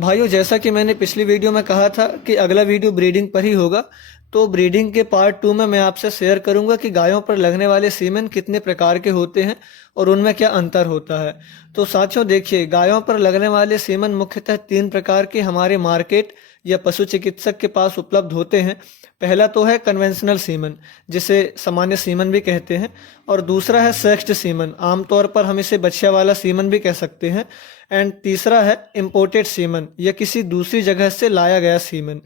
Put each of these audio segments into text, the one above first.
भाइयों, जैसा कि मैंने पिछली वीडियो में कहा था कि अगला वीडियो ब्रीडिंग पर ही होगा। तो ब्रीडिंग के पार्ट 2 में मैं आपसे शेयर करूंगा कि गायों पर लगने वाले सीमेन कितने प्रकार के होते हैं और उनमें क्या अंतर होता है। तो साथियों देखिए, गायों पर लगने वाले सीमेन मुख्यतः 3 प्रकार के हमारे मार्केट या पशु चिकित्सक के पास उपलब्ध होते हैं। पहला तो है कन्वेंशनल सीमन, जिसे सामान्य सीमन भी कहते हैं, और दूसरा है सेक्स्ड सीमन, आमतौर पर हम इसे बछिया वाला सीमन भी कह सकते हैं। एंड तीसरा है इम्पोर्टेड सीमन या किसी दूसरी जगह से लाया गया सीमन।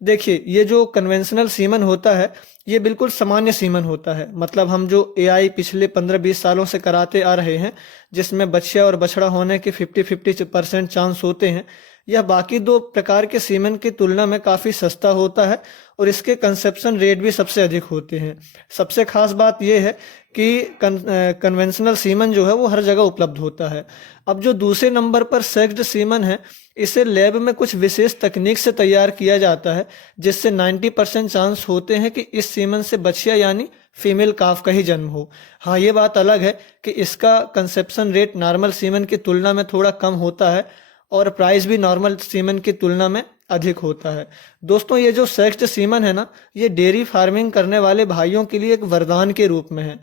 देखिए, ये जो कन्वेंशनल सीमन होता है ये बिल्कुल सामान्य सीमन होता है। मतलब हम जो एआई पिछले 15-20 सालों से कराते आ रहे हैं, जिसमें बच्चा और बछड़ा होने के 50-50% चांस होते हैं, यह बाकी 2 प्रकार के सीमन की तुलना में काफ़ी सस्ता होता है और इसके कंसेप्शन रेट भी सबसे अधिक होते हैं। सबसे खास बात यह है कि कन्वेंशनल सीमन जो है वो हर जगह उपलब्ध होता है। अब जो दूसरे नंबर पर सेक्स्ड सीमन है, इसे लैब में कुछ विशेष तकनीक से तैयार किया जाता है, जिससे 90% चांस होते हैं कि इस सीमन से बछिया यानी फीमेल काफ का ही जन्म हो। हाँ, ये बात अलग है कि इसका कंसेप्शन रेट नॉर्मल सीमन की तुलना में थोड़ा कम होता है और प्राइस भी नॉर्मल सीमन की तुलना में अधिक होता है। दोस्तों, ये जो सेक्स्ड सीमन है ना, ये डेयरी फार्मिंग करने वाले भाइयों के लिए एक वरदान के रूप में है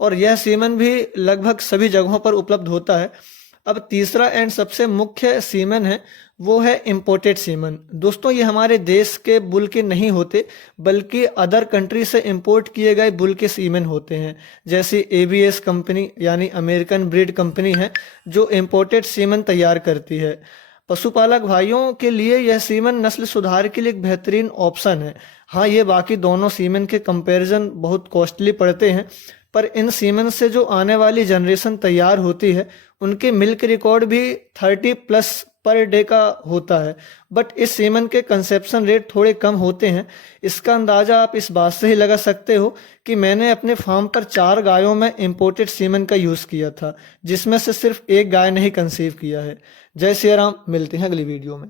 और यह सीमन भी लगभग सभी जगहों पर उपलब्ध होता है। अब तीसरा एंड सबसे मुख्य सीमन है वो है इम्पोर्टेड सीमन। दोस्तों, ये हमारे देश के बुल के नहीं होते, बल्कि अदर कंट्री से इंपोर्ट किए गए बुल के सीमन होते हैं। जैसे एबीएस कंपनी यानी अमेरिकन ब्रीड कंपनी है जो इम्पोर्टेड सीमन तैयार करती है। पशुपालक भाइयों के लिए यह सीमन नस्ल सुधार के लिए एक बेहतरीन ऑप्शन है। हाँ, ये बाकी दोनों सीमन के कंपैरिजन बहुत कॉस्टली पड़ते हैं, पर इन सीमन से जो आने वाली जनरेशन तैयार होती है उनके मिल्क रिकॉर्ड भी 30+ पर डे का होता है। बट इस सीमन के कंसेप्शन रेट थोड़े कम होते हैं। इसका अंदाज़ा आप इस बात से ही लगा सकते हो कि मैंने अपने फार्म पर 4 गायों में इंपोर्टेड सीमन का यूज़ किया था, जिसमें से सिर्फ एक गाय ने ही कंसीव किया है। जय सिया राम, मिलते हैं अगली वीडियो में।